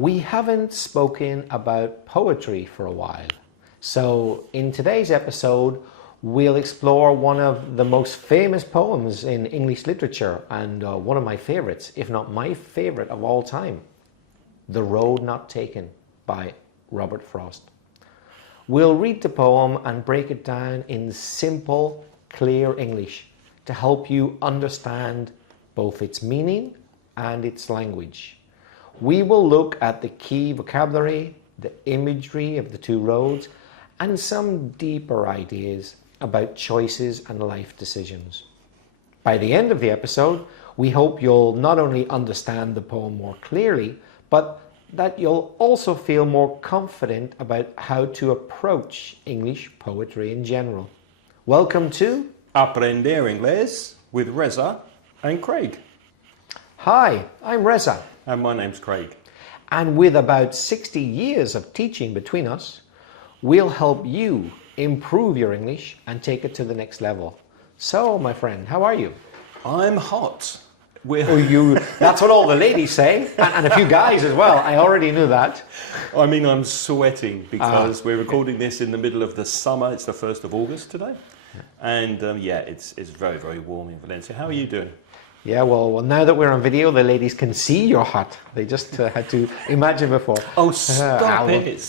We haven't spoken about poetry for a while. So in today's episode, we'll explore one of the most famous poems in English literature and one of my favorites, if not my favorite of all time, The Road Not Taken by Robert Frost. We'll read the poem and break it down in simple, clear English to help you understand both its meaning and its language. We will look at the key vocabulary, the imagery of the two roads, and some deeper ideas about choices and life decisions. By the end of the episode, we hope you'll not only understand the poem more clearly, but that you'll also feel more confident about how to approach English poetry in general. Welcome to Aprender Inglés with Reza and Craig. Hi, I'm Reza. And my name's Craig. And with about 60 years of teaching between us, we'll help you improve your English and take it to the next level. So, my friend, how are you? I'm hot. That's what all the ladies say, and a few guys as well. I already knew that. I mean, I'm sweating because we're recording this in the middle of the summer. It's the 1st of August today. And it's very, very warm in Valencia. How are you doing? Yeah, well, now that we're on video, the ladies can see you're hot. They just had to imagine before. Oh, stop it.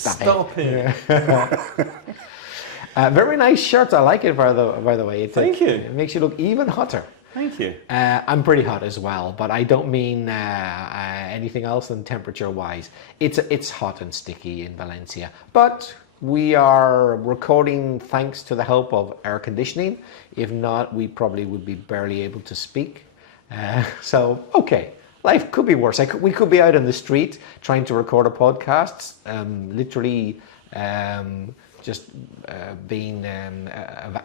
Very nice shirt. I like it, by the way. Thank you. It makes you look even hotter. Thank you. I'm pretty hot as well, but I don't mean anything else than temperature-wise. It's hot and sticky in Valencia, but we are recording thanks to the help of air conditioning. If not, we probably would be barely able to speak. So, okay, life could be worse. We could be out in the street trying to record a podcast, literally being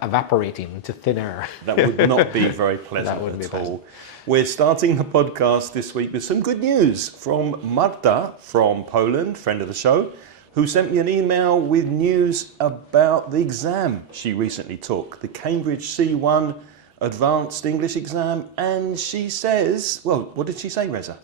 evaporating into thin air. That would not be very pleasant at all. We're starting the podcast this week with some good news from Marta from Poland, friend of the show, who sent me an email with news about the exam she recently took, the Cambridge C1 Advanced English exam. And she says, well, what did she say, Reza?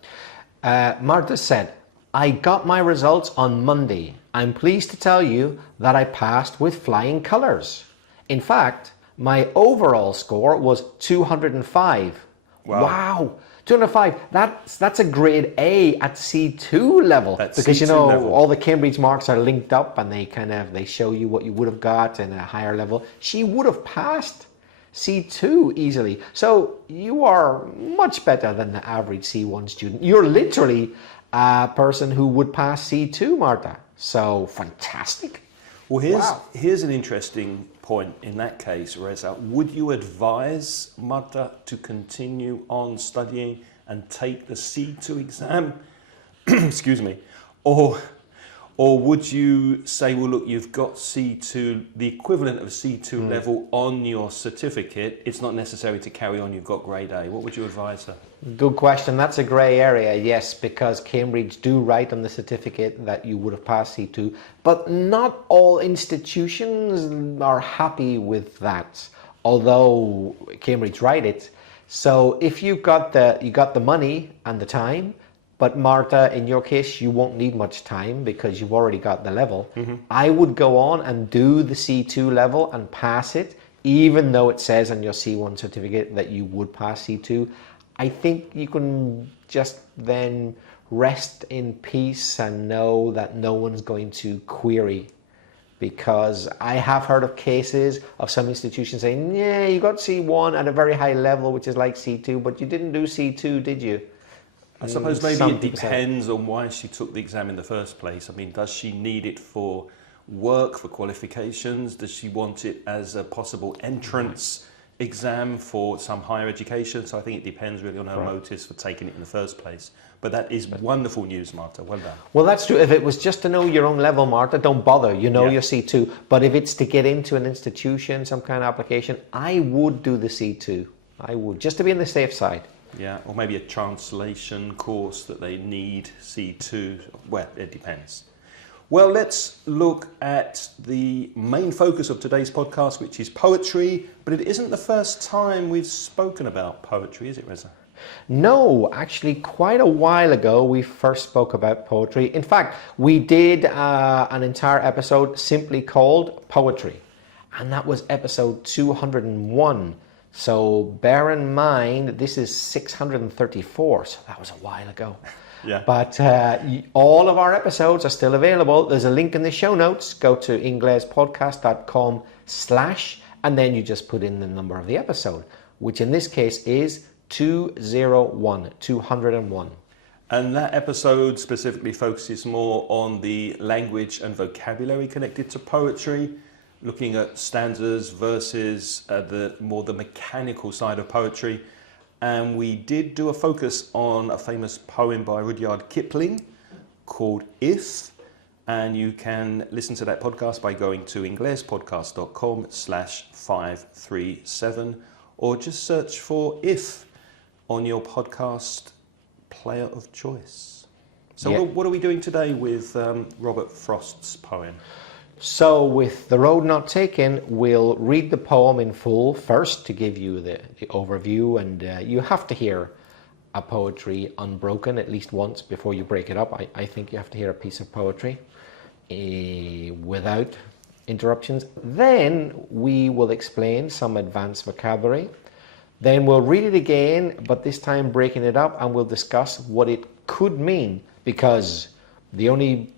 Marta said, I got my results on Monday. I'm pleased to tell you that I passed with flying colours. In fact, my overall score was 205. Wow. 205. That's a grade A at C2 level. That's because C2 level. All the Cambridge marks are linked up and they show you what you would have got in a higher level. She would have passed C2 easily. So you are much better than the average C1 student. You're literally a person who would pass C2, Marta. So fantastic. Well, here's an interesting point in that case, Reza. Would you advise Marta to continue on studying and take the C2 exam? Excuse me. Or would you say, well, look, you've got C2, the equivalent of C2 level on your certificate. It's not necessary to carry on. You've got grade A. What would you advise her? Good question. That's a grey area, yes, because Cambridge do write on the certificate that you would have passed C2, but not all institutions are happy with that, although Cambridge write it. So if you got the money and the time, but Marta, in your case, you won't need much time because you've already got the level. I would go on and do the C2 level and pass it, even though it says on your C1 certificate that you would pass C2. I think you can just then rest in peace and know that no one's going to query, because I have heard of cases of some institutions saying, yeah, you got C1 at a very high level, which is like C2, but you didn't do C2, did you? I suppose maybe it depends on why she took the exam in the first place. I mean, does she need it for work, for qualifications? Does she want it as a possible entrance exam for some higher education? So I think it depends really on her motives for taking it in the first place. But that is wonderful news, Marta. Well done. Well, that's true. If it was just to know your own level, Marta, don't bother. You know your C2. But if it's to get into an institution, some kind of application, I would do the C2. I would, just to be on the safe side. Yeah, or maybe a translation course that they need C2. Well, it depends. Well, let's look at the main focus of today's podcast, which is poetry. But it isn't the first time we've spoken about poetry, is it, Reza? No, actually, quite a while ago, we first spoke about poetry. In fact, we did an entire episode simply called Poetry, and that was episode 201. So bear in mind, this is 634, so that was a while ago. Yeah. But all of our episodes are still available. There's a link in the show notes. Go to inglespodcast.com/ and then you just put in the number of the episode, which in this case is 201. And that episode specifically focuses more on the language and vocabulary connected to poetry, looking at stanzas, verses, the mechanical side of poetry. And we did do a focus on a famous poem by Rudyard Kipling called If. And you can listen to that podcast by going to inglespodcast.com/537, or just search for If on your podcast player of choice. So what are we doing today with Robert Frost's poem? So with The Road Not Taken, we'll read the poem in full first to give you the overview, and you have to hear a poetry unbroken at least once before you break it up. I think you have to hear a piece of poetry without interruptions. Then we will explain some advanced vocabulary. Then we'll read it again, but this time breaking it up, and we'll discuss what it could mean, because the only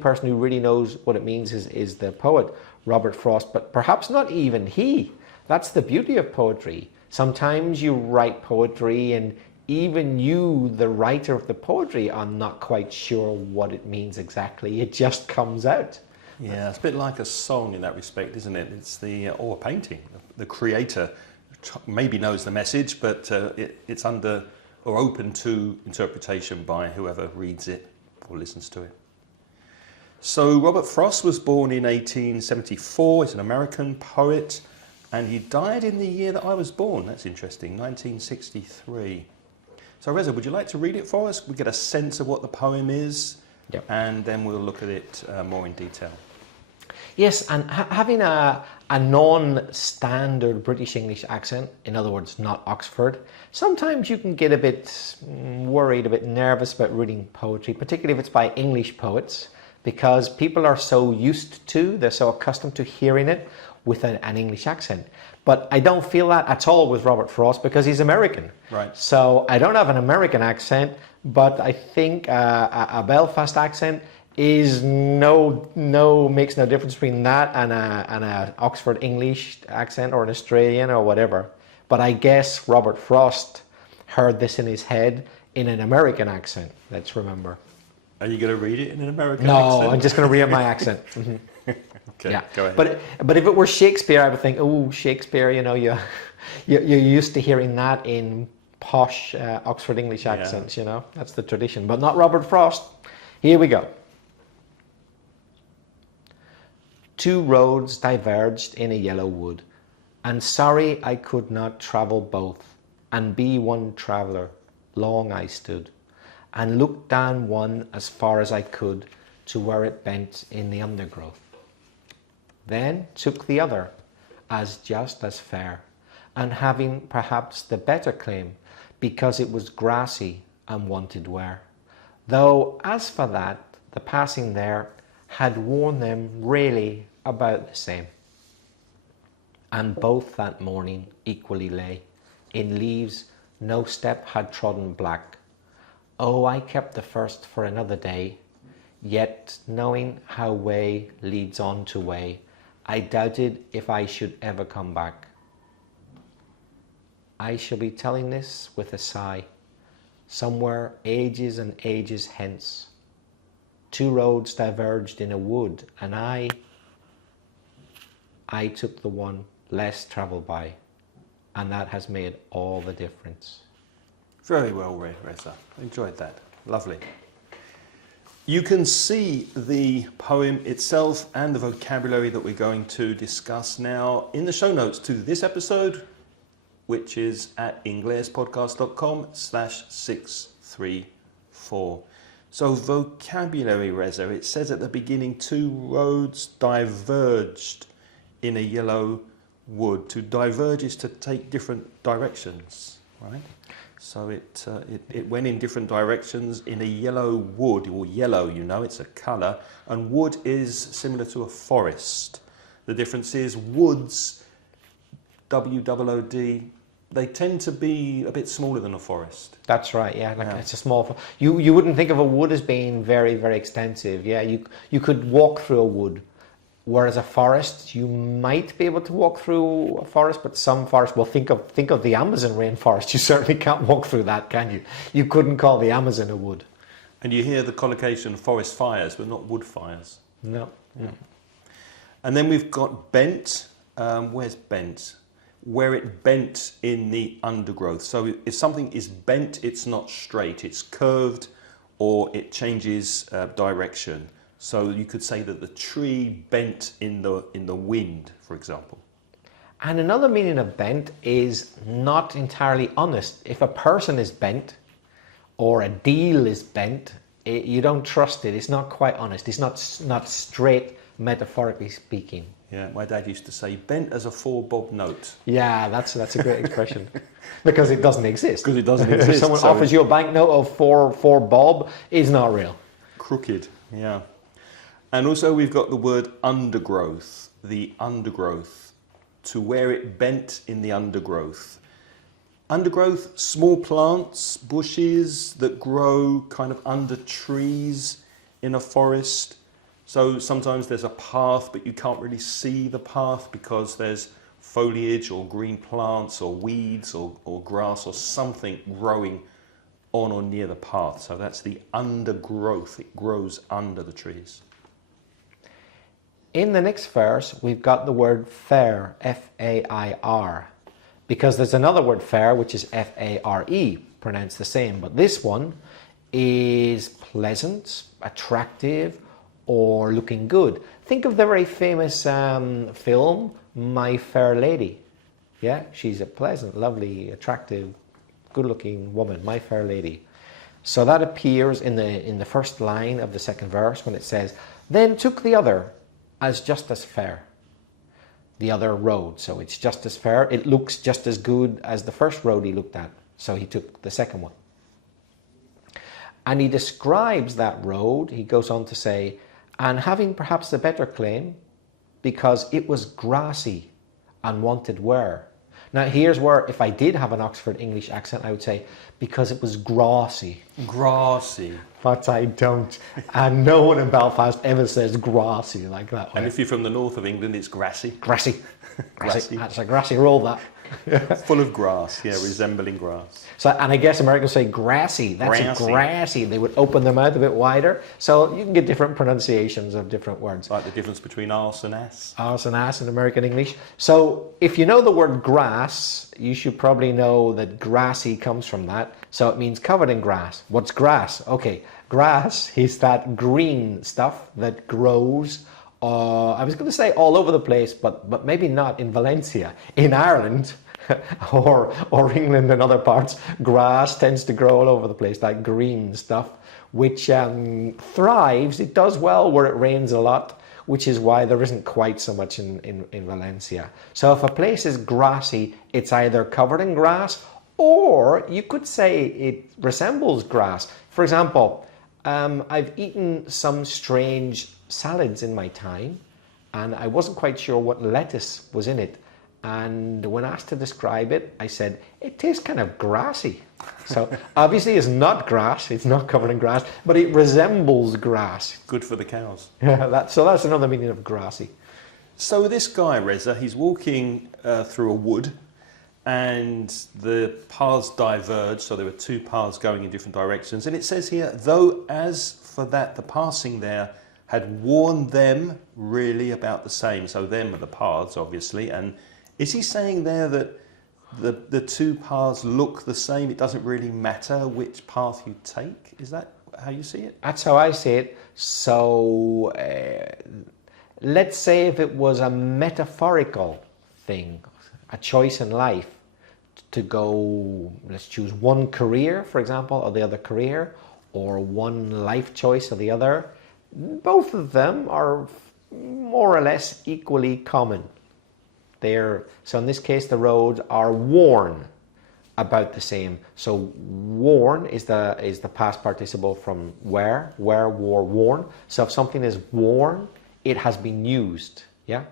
person who really knows what it means is the poet, Robert Frost, but perhaps not even he. That's the beauty of poetry. Sometimes you write poetry and even you, the writer of the poetry, are not quite sure what it means exactly. It just comes out. Yeah, it's a bit like a song in that respect, isn't it? It's or a painting. The creator maybe knows the message, but it's under or open to interpretation by whoever reads it or listens to it. So Robert Frost was born in 1874. He's an American poet, and he died in the year that I was born. That's interesting, 1963. So Reza, would you like to read it for us? We get a sense of what the poem is, Yep. and then we'll look at it more in detail. Yes, and having a non-standard British English accent, in other words, not Oxford, sometimes you can get a bit worried, a bit nervous about reading poetry, particularly if it's by English poets, because people are so they're so accustomed to hearing it with an English accent. But I don't feel that at all with Robert Frost, because he's American. Right. So I don't have an American accent, but I think a Belfast accent is makes no difference between that and a Oxford English accent or an Australian or whatever. But I guess Robert Frost heard this in his head in an American accent. Let's remember. Are you going to read it in an American No, accent? I'm just going to read my accent. Mm-hmm. Okay, Yeah, go ahead. But if it were Shakespeare, I would think, oh, Shakespeare, you're used to hearing that in posh Oxford English accents, That's the tradition. But not Robert Frost. Here we go. Two roads diverged in a yellow wood, and sorry I could not travel both, and be one traveller. Long I stood, and looked down one as far as I could, to where it bent in the undergrowth. Then took the other, as just as fair, and having perhaps the better claim, because it was grassy and wanted wear. Though as for that, the passing there had worn them really about the same. And both that morning equally lay, in leaves no step had trodden black. Oh, I kept the first for another day, yet knowing how way leads on to way, I doubted if I should ever come back. I shall be telling this with a sigh, somewhere ages and ages hence. Two roads diverged in a wood, and I took the one less travelled by, and that has made all the difference. Very well read, Reza. Enjoyed that. Lovely. You can see the poem itself and the vocabulary that we're going to discuss now in the show notes to this episode, which is at inglespodcast.com/634. So vocabulary, Reza, it says at the beginning, two roads diverged in a yellow wood. To diverge is to take different directions, right? So it went in different directions in a yellow wood, or yellow, you know, it's a colour, and wood is similar to a forest. The difference is woods, WOOD, they tend to be a bit smaller than a forest. That's right, yeah. It's a small. You wouldn't think of a wood as being very, very extensive. Yeah, you could walk through a wood, whereas a forest, you might be able to walk through a forest, but some forests. Well, think of the Amazon rainforest. You certainly can't walk through that, can you? You couldn't call the Amazon a wood. And you hear the collocation forest fires, but not wood fires. No. And then we've got bent. Where's bent? Where it bent in the undergrowth. So if something is bent, it's not straight. It's curved, or it changes direction. So you could say that the tree bent in the wind, for example. And another meaning of bent is not entirely honest. If a person is bent, or a deal is bent, you don't trust it. It's not quite honest. It's not straight, metaphorically speaking. Yeah, my dad used to say, bent as a 4-bob note. Yeah, that's a great expression. Because it doesn't exist. Because it doesn't exist. If someone offers you a banknote of four bob, it's not real. Crooked, yeah. And also we've got the word undergrowth, the undergrowth, to where it bent in the undergrowth. Undergrowth, small plants, bushes that grow kind of under trees in a forest. So sometimes there's a path, but you can't really see the path because there's foliage or green plants or weeds or grass or something growing on or near the path. So that's the undergrowth. It grows under the trees. In the next verse, we've got the word fair, F-A-I-R, because there's another word fair, which is F-A-R-E, pronounced the same. But this one is pleasant, attractive, or looking good. Think of the very famous film, My Fair Lady. Yeah, she's a pleasant, lovely, attractive, good-looking woman, My Fair Lady. So that appears in the first line of the second verse when it says, then took the other as just as fair. The other road, so it's just as fair. It looks just as good as the first road he looked at, so he took the second one. And he describes that road, he goes on to say, and having perhaps a better claim, because it was grassy and wanted wear. Now here's where, if I did have an Oxford English accent, I would say, because it was grassy. Grassy. But I don't. And no one in Belfast ever says grassy like that. And if you're from the north of England, it's grassy. Grassy. Grassy. That's a grassy roll, that. Full of grass, yeah, resembling grass. So, and I guess Americans say grassy. That's grassy. They would open their mouth a bit wider. So you can get different pronunciations of different words. Like the difference between arse and ass. Arse and ass in American English. So if you know the word grass, you should probably know that grassy comes from that. So it means covered in grass. What's grass? Okay, grass is that green stuff that grows I was going to say all over the place, but maybe not in Valencia. In Ireland or England and other parts, grass tends to grow all over the place, like green stuff, which thrives. It does well where it rains a lot, which is why there isn't quite so much in Valencia. So if a place is grassy, it's either covered in grass, or you could say it resembles grass. For example, I've eaten some strange salads in my time, and I wasn't quite sure what lettuce was in it. And when asked to describe it, I said, it tastes kind of grassy. So obviously it's not grass, it's not covered in grass, but it resembles grass. Good for the cows. Yeah, so that's another meaning of grassy. So this guy, Reza, he's walking through a wood, and the paths diverge, so there were two paths going in different directions. And it says here, though as for that the passing there had warned them really about the same. So them are the paths, obviously. And is he saying there that the two paths look the same? It doesn't really matter which path you take? Is that how you see it? That's how I see it. So let's say if it was a metaphorical thing, a choice in life, to go, let's choose one career, for example, or the other career, or one life choice or the other, both of them are more or less equally common. So in this case, the roads are worn. about the same. So worn is the past participle from wear, wore, worn. So if something is worn, it has been used. Yeah?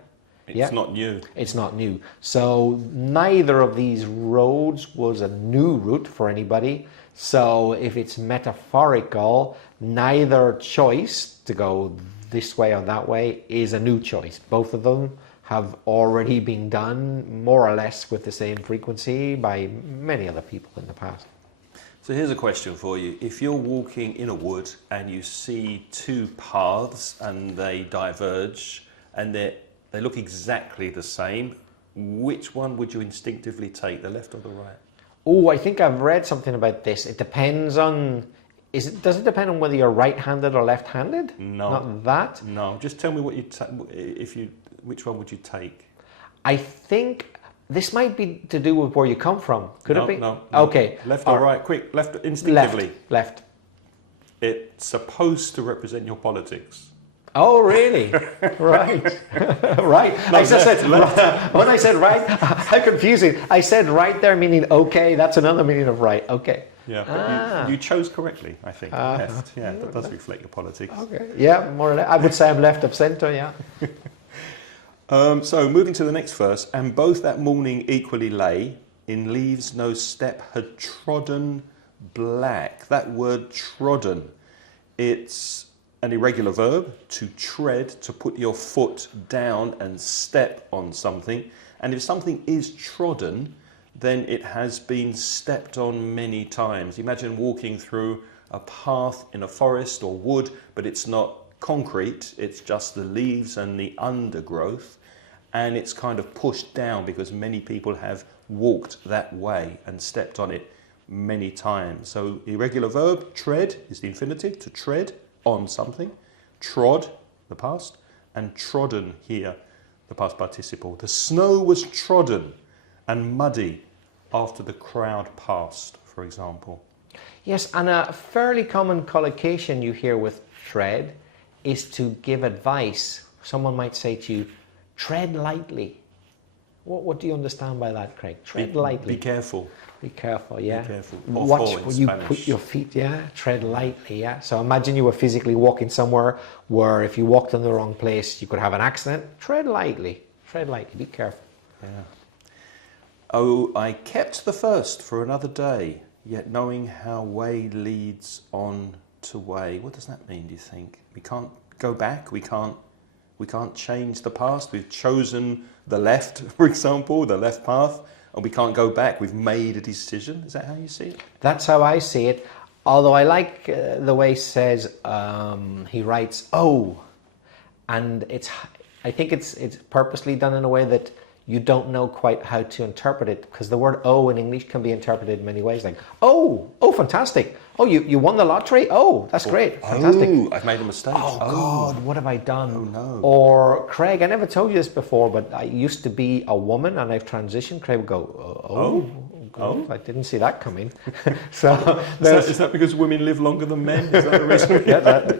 It's not new. It's not new. So neither of these roads was a new route for anybody. So if it's metaphorical, neither choice to go this way or that way is a new choice. Both of them have already been done more or less with the same frequency by many other people in the past. So here's a question for you. If you're walking in a wood and you see two paths and they diverge and they look exactly the same, which one would you instinctively take, the left or the right? Oh, I think I've read something about this. It depends on, does it depend on whether you're right-handed or left-handed? No. Not that? No, just tell me what which one would you take? I think this might be to do with where you come from. Could it be? No. Okay. Left or right? Quick, left instinctively. Left. It's supposed to represent your politics. Oh, really? Right. Right. No, I just left, said, left. when I said right, how confusing. I said right there meaning okay. That's another meaning of right. Okay. Yeah, but you chose correctly, I think. Left. Yeah, that does reflect your politics. Okay. Yeah, more or less. I would say I'm left of centre, yeah. So moving to the next verse, and both that morning equally lay, in leaves no step had trodden black. That word trodden, it's an irregular verb, to tread, to put your foot down and step on something. And if something is trodden, then it has been stepped on many times. Imagine walking through a path in a forest or wood, but it's not concrete, it's just the leaves and the undergrowth, and it's kind of pushed down because many people have walked that way and stepped on it many times. So irregular verb, tread, is the infinitive, to tread on something. Trod, the past, and trodden here, the past participle. The snow was trodden and muddy after the crowd passed, for example. Yes, and a fairly common collocation you hear with tread is to give advice. Someone might say to you, tread lightly. What do you understand by that, Craig? Tread lightly. Be careful. Be careful, yeah. Be careful. Watch where you put your feet, yeah. Tread lightly, yeah. So imagine you were physically walking somewhere where if you walked in the wrong place, you could have an accident. Tread lightly. Tread lightly. Be careful. Yeah. Oh, I kept the first for another day, yet knowing how way leads on to way. What does that mean, do you think? We can't go back. We can't change the past. We've chosen the left, for example, the left path, and we can't go back. We've made a decision. Is that how you see it? That's how I see it. Although I like the way he says, he writes, oh, and I think it's purposely done in a way that you don't know quite how to interpret it, because the word oh in English can be interpreted in many ways, like, oh, fantastic. Oh, you won the lottery? Oh, that's great. Fantastic. Oh, I've made a mistake. Oh, God, what have I done? Oh, no. Or, Craig, I never told you this before, but I used to be a woman and I've transitioned. Craig would go, God, I didn't see that coming. So is that because women live longer than men? Is that the reason? Yeah,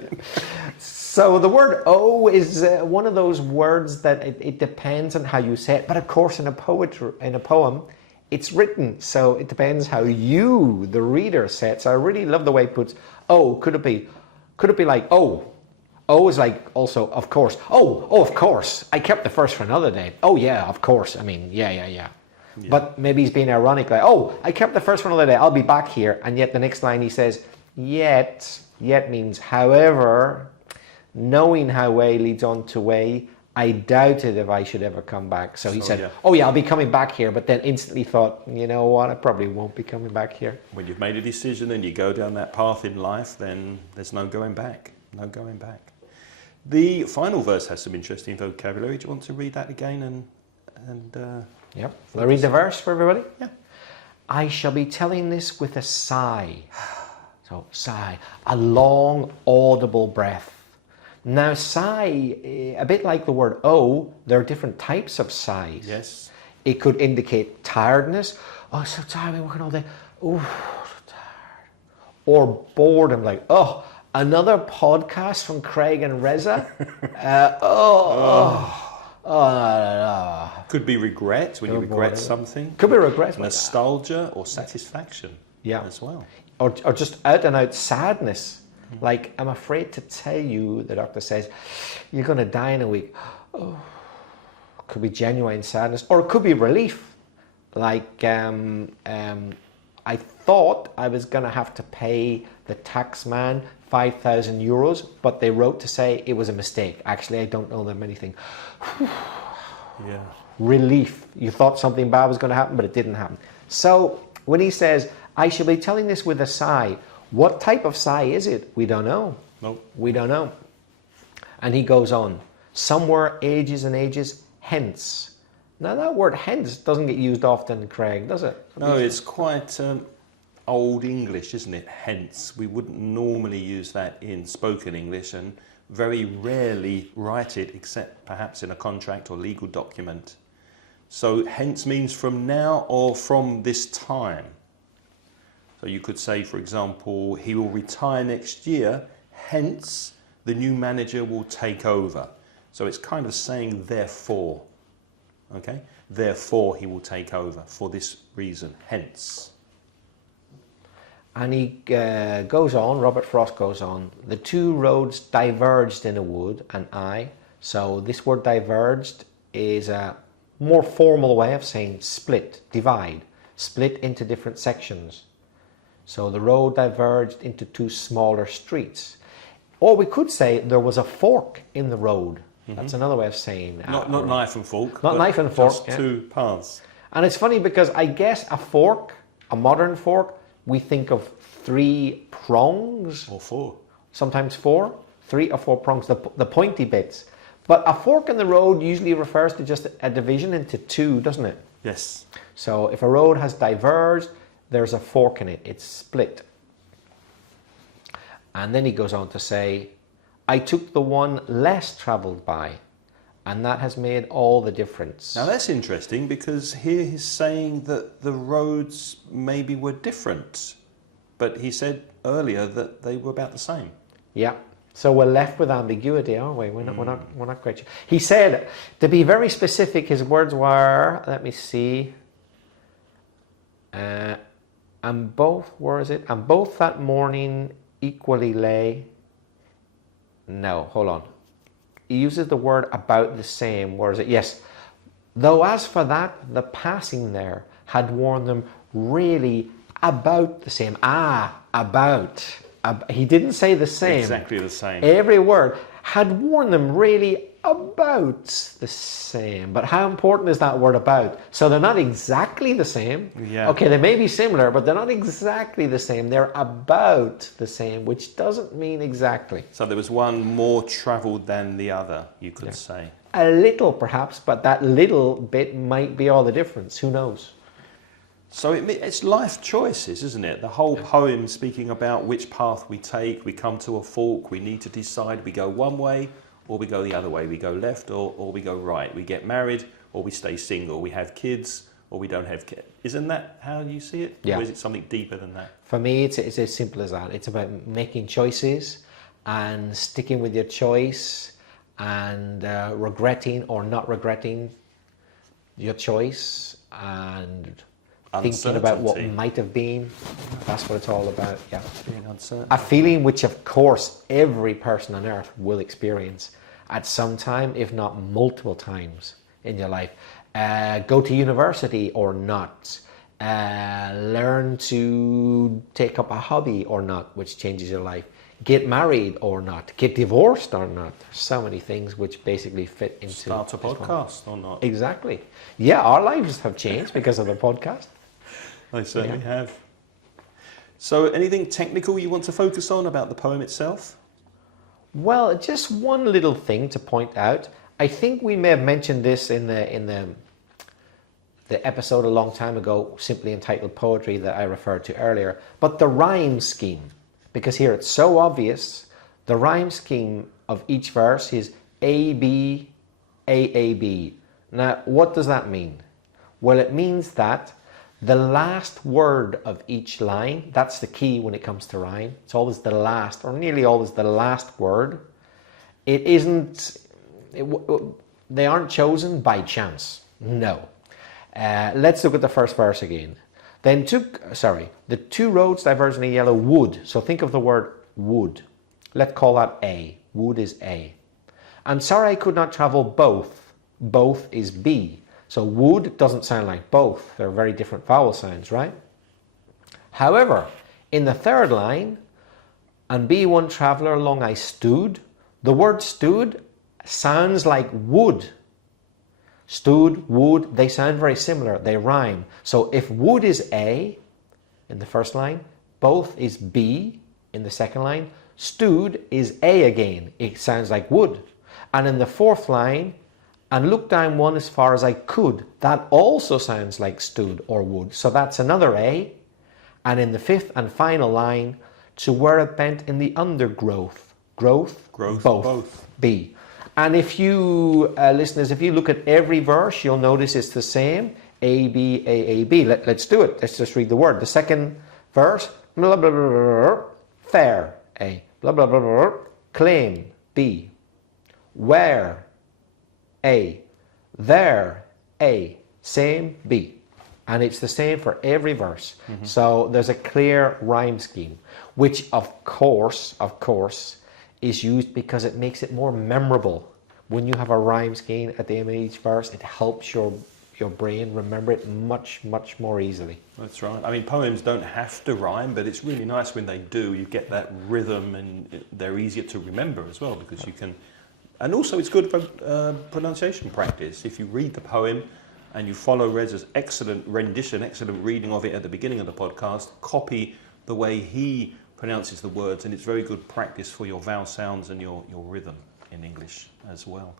so the word "oh" is one of those words that it depends on how you say it. But of course, in a poem, it's written, so it depends how you, the reader, say it. So I really love the way he puts "oh." Could it be like "oh"? Oh is like also of course. Oh, of course. I kept the first for another day. Oh yeah, of course. I mean, yeah. But maybe he's being ironic, like, oh, I kept the first for another day. I'll be back here. And yet the next line he says, yet means however. Knowing how way leads on to way, I doubted if I should ever come back. So he said, oh yeah, I'll be coming back here. But then instantly thought, you know what, I probably won't be coming back here. When you've made a decision and you go down that path in life, then there's no going back. No going back. The final verse has some interesting vocabulary. Do you want to read that again? Yep. Will I read the verse for everybody? Yeah. I shall be telling this with a sigh. So sigh, a long audible breath. Now, sigh, a bit like the word oh, there are different types of sighs. Yes. It could indicate tiredness. Oh, so tired, I've been working all day. Oh, so tired. Or boredom, like, oh, another podcast from Craig and Reza. Could be regret, when you regret something. Could be regret. Nostalgia or satisfaction as well. Or just out and out sadness. Like, I'm afraid to tell you, the doctor says, you're going to die in a week. Oh, could be genuine sadness, or it could be relief. Like, I thought I was going to have to pay the tax man 5,000 euros, but they wrote to say it was a mistake. Actually, I don't know them anything. Yeah. Relief. You thought something bad was going to happen, but it didn't happen. So when he says, I shall be telling this with a sigh, what type of sigh is it? We don't know. Nope. We don't know. And he goes on, somewhere ages and ages hence. Now that word hence doesn't get used often, Craig, does it? No, it's quite Old English, isn't it? Hence. We wouldn't normally use that in spoken English and very rarely write it except perhaps in a contract or legal document. So hence means from now or from this time. So you could say, for example, he will retire next year, hence the new manager will take over. So it's kind of saying therefore, okay? Therefore he will take over for this reason, hence. And he goes on, Robert Frost goes on, the two roads diverged in a wood, and so this word diverged is a more formal way of saying split, divide, split into different sections. So the road diverged into two smaller streets. Or we could say there was a fork in the road. That's another way of saying... Not knife and fork. Not knife and fork. Just two paths. And it's funny because I guess a fork, a modern fork, we think of 3 prongs. Or 4. Sometimes 4. 3 or 4 prongs, the pointy bits. But a fork in the road usually refers to just a division into 2, doesn't it? Yes. So if a road has diverged, there's a fork in it. It's split. And then he goes on to say, I took the one less travelled by, and that has made all the difference. Now that's interesting because here he's saying that the roads maybe were different, but he said earlier that they were about the same. Yeah. So we're left with ambiguity, aren't we? We're not quite sure. He said, to be very specific, his words were, let me see, and both, where is it? And both that morning equally lay. No, hold on. He uses the word about the same. Where is it? Yes. Though as for that, the passing there had warned them really about the same. About. He didn't say the same. Exactly the same. Every word had warned them really about the same. But how important is that word about? So they're not exactly the same. Yeah. Okay, they may be similar, but they're not exactly the same. They're about the same, which doesn't mean exactly. So there was one more travelled than the other, you could say. A little, perhaps, but that little bit might be all the difference. Who knows? So it's life choices, isn't it? The whole poem speaking about which path we take. We come to a fork. We need to decide. We go one way or we go the other way. We go left or we go right. We get married or we stay single. We have kids or we don't have kids. Isn't that how you see it? Yeah. Or is it something deeper than that? For me, it's as simple as that. It's about making choices and sticking with your choice and regretting or not regretting your choice and thinking about what might have been. That's what it's all about. Yeah. Being uncertain. A feeling which, of course, every person on earth will experience at some time, if not multiple times in your life. Go to university or not. Learn to take up a hobby or not, which changes your life. Get married or not. Get divorced or not. There's so many things which basically fit into... Start a podcast or not. Exactly. Yeah, our lives have changed because of the podcast. They certainly have. So anything technical you want to focus on about the poem itself? Well, just one little thing to point out. I think we may have mentioned this in the episode a long time ago, simply entitled Poetry, that I referred to earlier. But the rhyme scheme, because here it's so obvious, the rhyme scheme of each verse is A, B, A, B. Now, what does that mean? Well, it means that the last word of each line, that's the key when it comes to rhyme. It's always the last, or nearly always the last word. It isn't, they aren't chosen by chance. No. Let's look at the first verse again. The two roads diverging in yellow would. So think of the word would. Let's call that A. Would is A. I'm sorry I could not travel both. Both is B. So would doesn't sound like both. They're very different vowel sounds, right? However, in the third line, and be one traveller along I stood, the word stood sounds like would. Stood, would, they sound very similar. They rhyme. So if would is A in the first line, both is B in the second line, stood is A again. It sounds like would. And in the fourth line, and look down one as far as I could, that also sounds like stood or would. So that's another A. And in the fifth and final line, to where it bent in the undergrowth. Growth, both. B. And if you, listeners, if you look at every verse, you'll notice it's the same. A, B, A, B. Let's do it. Let's just read the word. The second verse, blah, blah, blah, blah, fair, A. Blah, blah, blah, blah, claim, B. Where, A. There, A. Same, B. And it's the same for every verse. Mm-hmm. So there's a clear rhyme scheme, which of course, is used because it makes it more memorable. When you have a rhyme scheme at the end of each verse, it helps your brain remember it much, much more easily. That's right. I mean, poems don't have to rhyme, but it's really nice when they do. You get that rhythm, and they're easier to remember as well, because you can. And also, it's good for pronunciation practice. If you read the poem and you follow Reza's excellent rendition, excellent reading of it at the beginning of the podcast, copy the way he pronounces the words, and it's very good practice for your vowel sounds and your rhythm in English as well.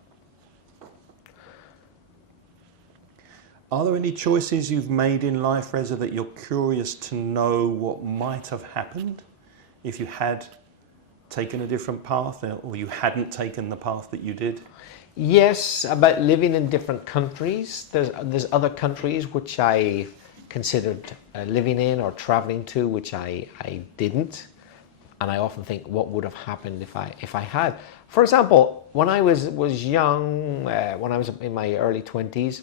Are there any choices you've made in life, Reza, that you're curious to know what might have happened if you had taken a different path, or you hadn't taken the path that you did? Yes, about living in different countries. There's other countries which I considered living in or traveling to, which I didn't. And I often think, what would have happened if I had? For example, when I was young, when I was in my early 20s,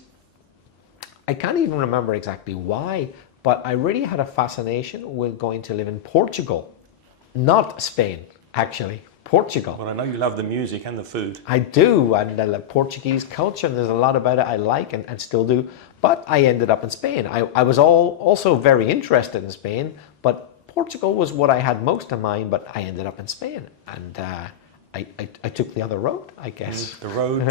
I can't even remember exactly why, but I really had a fascination with going to live in Portugal. Not Spain, actually. Portugal. Well, I know you love the music and the food. I do, and the Portuguese culture, and there's a lot about it I like and still do. But I ended up in Spain. I was also very interested in Spain, but Portugal was what I had most in mind, but I ended up in Spain. And I took the other road, I guess. The road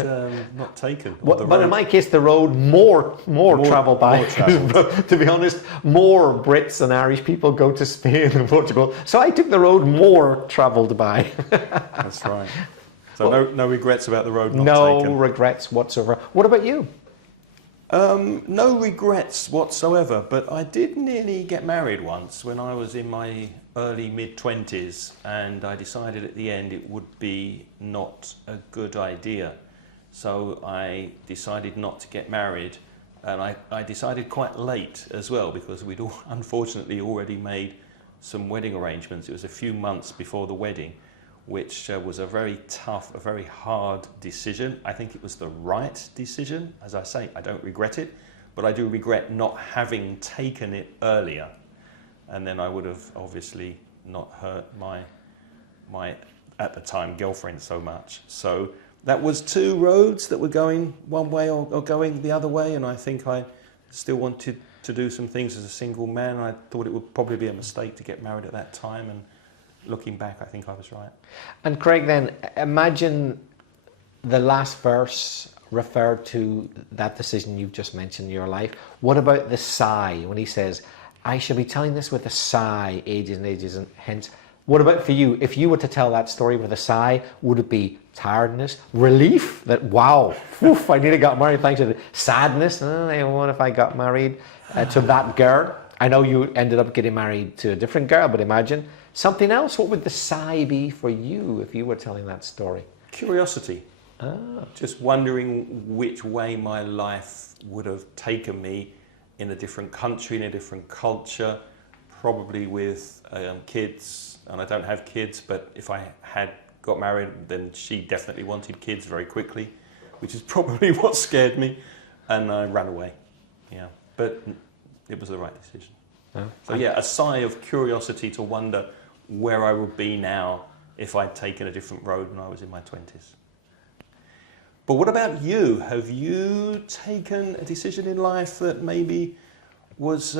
not taken. But in my case, the road more traveled by. More traveled. To be honest, more Brits and Irish people go to Spain than Portugal. So I took the road more traveled by. That's right. So well, no regrets about the road not taken? No regrets whatsoever. What about you? No regrets whatsoever, but I did nearly get married once when I was in my early mid-20s, and I decided at the end it would be not a good idea. So I decided not to get married, and I decided quite late as well, because we'd unfortunately already made some wedding arrangements. It was a few months before the wedding, which was a very tough, a very hard decision. I think it was the right decision. As I say, I don't regret it, but I do regret not having taken it earlier. And then I would have obviously not hurt my at the time, girlfriend so much. So that was two roads that were going one way or going the other way, and I think I still wanted to do some things as a single man. I thought it would probably be a mistake to get married at that time, and looking back, I think I was right. And Craig, then, imagine the last verse referred to that decision you've just mentioned in your life. What about the sigh, when he says, I shall be telling this with a sigh, ages and ages, and hence, what about for you? If you were to tell that story with a sigh, would it be tiredness, relief that, wow, oof, I nearly got married thanks to it, sadness, what if I got married to that girl? I know you ended up getting married to a different girl, but imagine something else. What would the sigh be for you if you were telling that story? Curiosity. Just wondering which way my life would have taken me in a different country, in a different culture, probably with kids. And I don't have kids, but if I had got married, then she definitely wanted kids very quickly. which is probably what scared me, and I ran away. Yeah, but it was the right decision. Yeah. So yeah, a sigh of curiosity to wonder where I would be now if I'd taken a different road when I was in my 20s. But what about you? Have you taken a decision in life that maybe was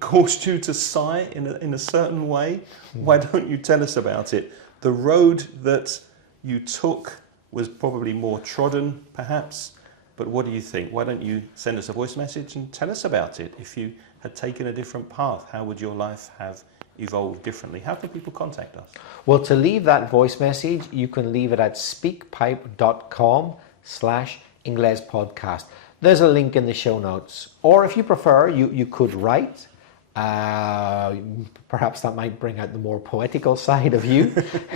caused you to sigh in a certain way? Why don't you tell us about it? The road that you took was probably more trodden, perhaps, but what do you think? Why don't you send us a voice message and tell us about it? If you had taken a different path, how would your life have evolved differently? How can people contact us? Well, to leave that voice message, you can leave it at speakpipe.com/Ingles podcast. There's a link in the show notes. Or if you prefer, you could write. Perhaps that might bring out the more poetical side of you.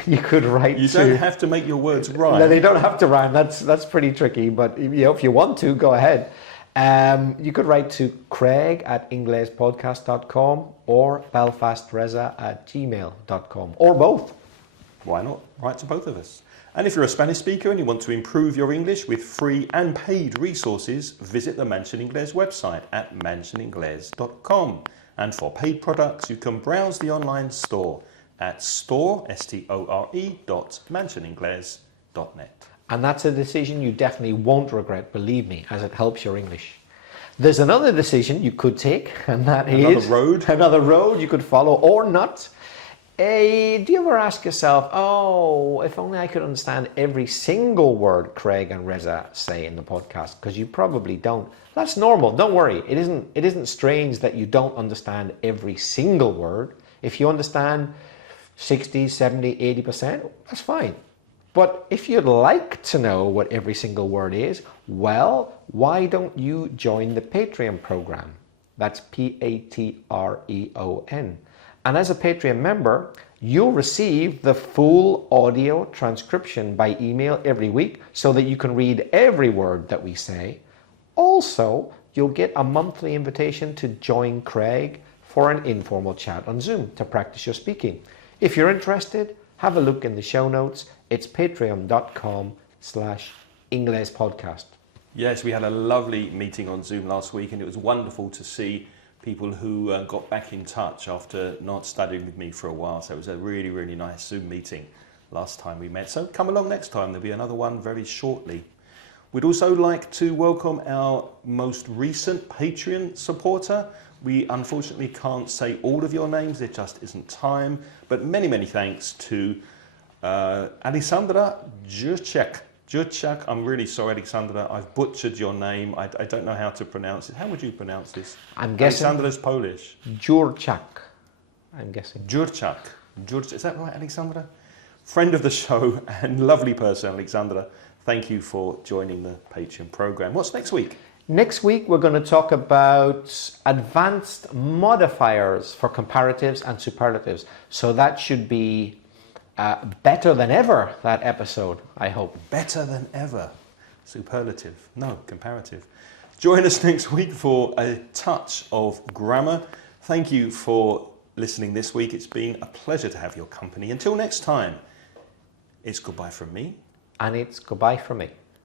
You could write. You don't have to make your words rhyme. No, they don't have to rhyme. That's pretty tricky. But if you want to, go ahead. You could write to craig@inglespodcast.com or belfastreza@gmail.com, or both. Why not? Write to both of us. And if you're a Spanish speaker and you want to improve your English with free and paid resources, visit the Mansion Ingles website at mansioningles.com. And for paid products, you can browse the online store at store.mansioningles.net. And that's a decision you definitely won't regret, believe me, as it helps your English. There's another decision you could take, and that is another road you could follow or not. Do you ever ask yourself, oh, if only I could understand every single word Craig and Reza say in the podcast? Because you probably don't. That's normal. Don't worry. It isn't strange that you don't understand every single word. If you understand 60, 70, 80%, that's fine. But if you'd like to know what every single word is, well, why don't you join the Patreon program? That's Patreon. And as a Patreon member, you'll receive the full audio transcription by email every week so that you can read every word that we say. Also, you'll get a monthly invitation to join Craig for an informal chat on Zoom to practice your speaking. If you're interested, have a look in the show notes. It's patreon.com/Ingles podcast. Yes, we had a lovely meeting on Zoom last week, and it was wonderful to see people who got back in touch after not studying with me for a while. So it was a really, really nice Zoom meeting last time we met. So come along next time. There'll be another one very shortly. We'd also like to welcome our most recent Patreon supporter. We unfortunately can't say all of your names. There just isn't time. But many, many thanks to Alexandra Jurczak. I'm really sorry, Alexandra. I've butchered your name. I don't know how to pronounce it. How would you pronounce this? I'm guessing Alexandra's Polish. Jurczak. I'm guessing. Jurczak. Is that right, Alexandra? Friend of the show and lovely person, Alexandra. Thank you for joining the Patreon program. What's next week? Next week, we're going to talk about advanced modifiers for comparatives and superlatives. So that should be better than ever, that episode, I hope. Better than ever. Superlative. No, comparative. Join us next week for a touch of grammar. Thank you for listening this week. It's been a pleasure to have your company. Until next time, it's goodbye from me. And it's goodbye from me.